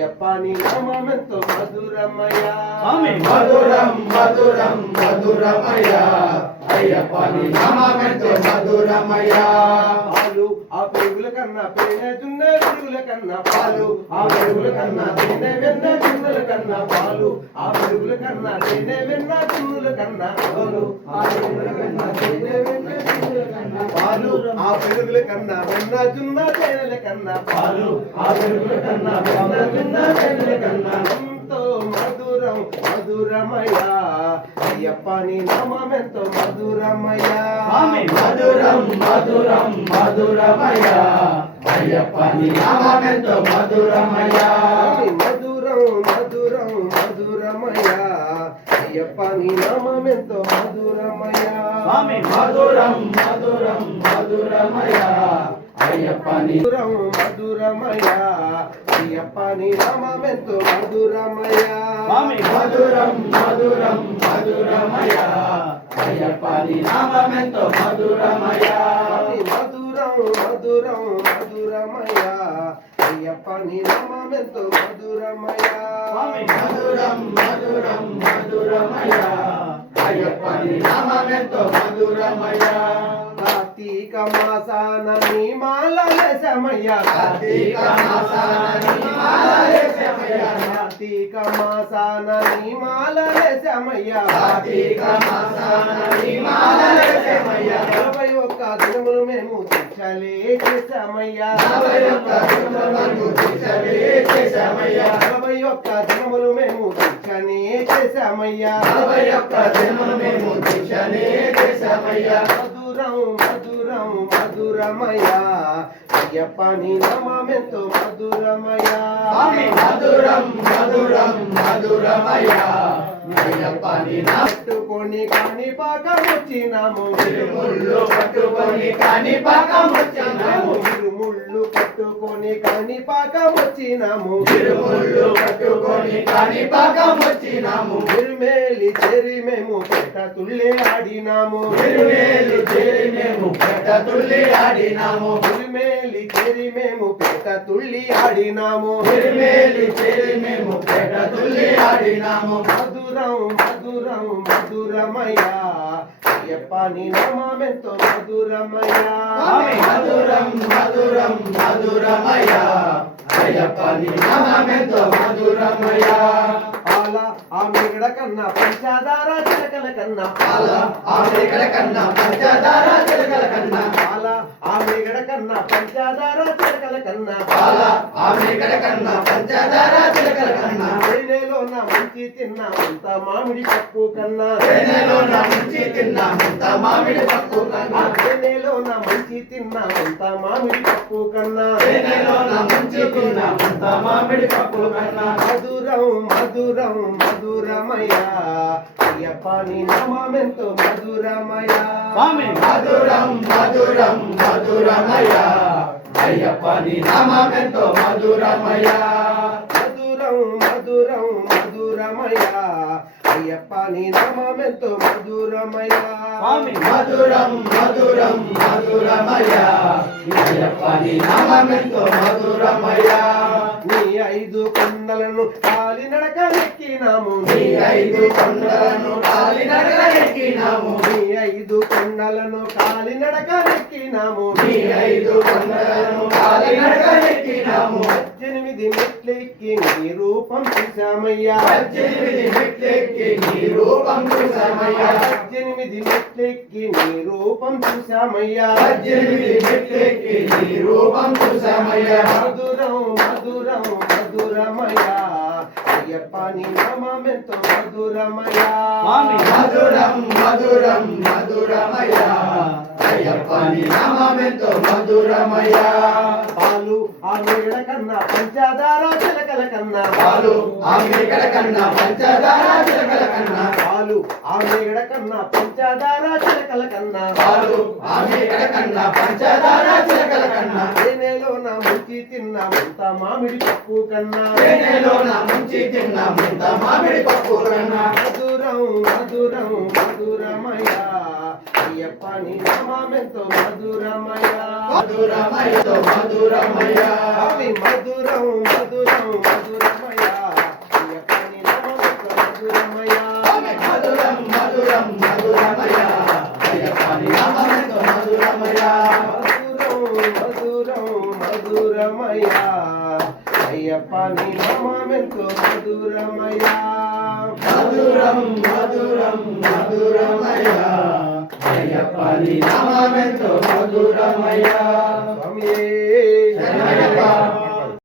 అయ్యప్ప నీ నామెంతో మధురమయ్యా. స్వామి మధురం మధురం మధురమయ అయ్యప్ప నీ నామెంతో మధురమయ పాలు ఆ పెరుగుల కన్నా పేన జున్న పెరుగుల కన్నా పాలు. ఆ పెరుగుల కన్నా తేనె వెన్న జున్నుల కన్నా పాలు. ఆ పెరుగుల కన్నా తేనె వెన్న జున్నుల కన్నా పాలు. ఆ పెరుగుల కన్నా తేనె వెన్న జున్నుల కన్నా పాలు ఆ పెరుగుల కన్నా వెన్న జున్న తేనెల కన్నా పాలు. ఆ పెరుగుల కన్నా వెన్న జున్న తేనెల కన్నా ఎంతో మధురం మధురమయ అయ్యప్ప నీ నామెంతో మధురమయ స్వామి మధురం మధురం మధురమయ అయ్యప్ప నీ నామెంతో మధురమయ స్వామి మధురం మధురం మధురమయ అయ్యప్ప నీ నామెంతో మధురమయ స్వామి మధురం మధురం మధురమయ అయ్యప్ప నీ మధురం మధురమయ అయ్యప్ప నీ నామెంతో మధురమయ మధురం మధురం మధురమయ. అయ్యప్ప నీ నామెంతో మధురమయ మధురం మధురం మధురమయ. అయ్యప్ప నీ నామెంతో మధురమయ మధురం మధురం మధురమయ. అయ్యప్ప నీ నామెంతో మధురమయ. కార్తీక మాసాన నీ మాలమయ్య కార్తీక మాసాన నీ మాలలేశమయ్య. కార్తీక మాసాన. నలభై ఒక్క దినములు మేము దీక్షలే చేశామయ్యా నలభై ఒక్క దినములు దీక్షలే చేశామయ్యా. నలభై ఒక్క దినములు మేము దీక్షనే చేశామయ్యా నలభై ఒక్క దినములు మేము దీక్షనే చేశామయ్యా. మధురం మధురం మధురమయ్యా అయ్యప్ప నీ నామెంతో మధురమయ్యా స్వామి మధురం మధురం మధురమయ. పట్టుకొని కాని పాకం వచ్చినాము తిరుముళ్ళు పట్టుకొని కాని పాకం వచ్చినాము ముళ్ళు పట్టుకొని కాని పాకం వచ్చినాము తిరుముళ్ళు పట్టుకొని కాని పాకం వచ్చినాము తిరుమేలి చెరి మేము పెట్ట తుళ్ళే ఆడినాము. తిరుమేలు చేరి మేము తుల్లి ఆడినాము. తిరుమేలి చెరి మేము పెట్ట తుళ్ళి ఆడినాము. తిరుమేలు చేరి మేము పెట్ట తుల్లి ఆడినాము. మధురం మధురం మధురమయ్యా. అయ్యప్ప నీ నామెంతో మధురమయ్యా. స్వామి మధురం మధురం మధురమయ అయ్యప్ప నీ నామెంతో మధురమయ పాల ఆ మిగడ కన్నా పంచదార చిలకల కన్నా. పాల ఆమెగడ కన్నా పంచదార చిలకల కన్నా. పాల కన్నా పంచదార చిలకల కన్నా. పాల ఆమెగడ కన్నా పంచదార చిలకల కన్నా. మంచి తిన్నామంత మామిడి పప్పు కన్నా. తేనెలో నా ముంచి తిన్నామంత మామిడి పప్పు కన్నా. తేనెలో నా మంచి తిన్నామంత మామిడి పప్పు కన్నా. తేనెలో నా ముంచి తిన్నామంత మామిడి పప్పు కన్నా. మధురం మధురం మధురమయ్యా. అయ్యప్ప నీ నామెంతో మధురమయ్యా. మధురం మధురం మధురమయ అయ్యప్ప నీ నామెంతో మధురమయ మధురం మధురం మధురమయ్యా. అయ్యప్ప నీ నామెంతో మధురమయ్యా. స్వామి. మధురం మధురం మధురమయ అయ్యప్ప నీ నామెంతో మధురమయ నీ ఐదు కొండలను కాలి నడక ఎక్కినాము నీ ఐదు కొండలను కాలి నడకలెక్కినాము నీ ఐదు కొండలను కాలి నడక ఎక్కినాము నీ ఐదు కొండలను కాలి నడకలెక్కినాము రూపం చూసామయ్యా నీ రూపం చూసామయ్యా పద్దెనిమిది మెట్లెక్కి నీ రూపం చూసామయ్యా పద్దెనిమిది మెట్లెక్కి నీ రూపం చూసామయ్యా మధురం మధురం మధురమయ్యా. అయ్యప్ప నీ నామెంతో మధురమయ్యా. స్వామి మధురం మధురం మధురమయ అయ్యప్ప నీ నామెంతో మధురమయ కన్నా పంచదార చిలకల కన్నా పాలు ఆ మేకల కన్నా పంచదార చిలకల కన్నా పాలు కన్నా పంచదార చిలకల కన్నా పాలు ఆ మేకల కన్నా పంచదార చిలకల కన్నా తేనెలో నా ముంచి తిన్నామంత మామిడి పప్పు కన్నా. తేనెలో నా ముంచి మామిడి పప్పు కన్నా. మధురం మధురం అయ్యప్ప నీ నామామెంతో మధురమయ మధురమయతో మధురమయ అవి మధురం మధురం మధురమయ అయ్యప్ప నీ నామామెంతో మధురమయ మధురం మధురం మధురమయ అయ్యప్ప నీ నామామెంతో మధురమయ మధురం మధురం మధురమయ అయ్యప్ప నీ మధురమయ మధురం మధురం మధురమయ మధురమయ్యా. స్వామి.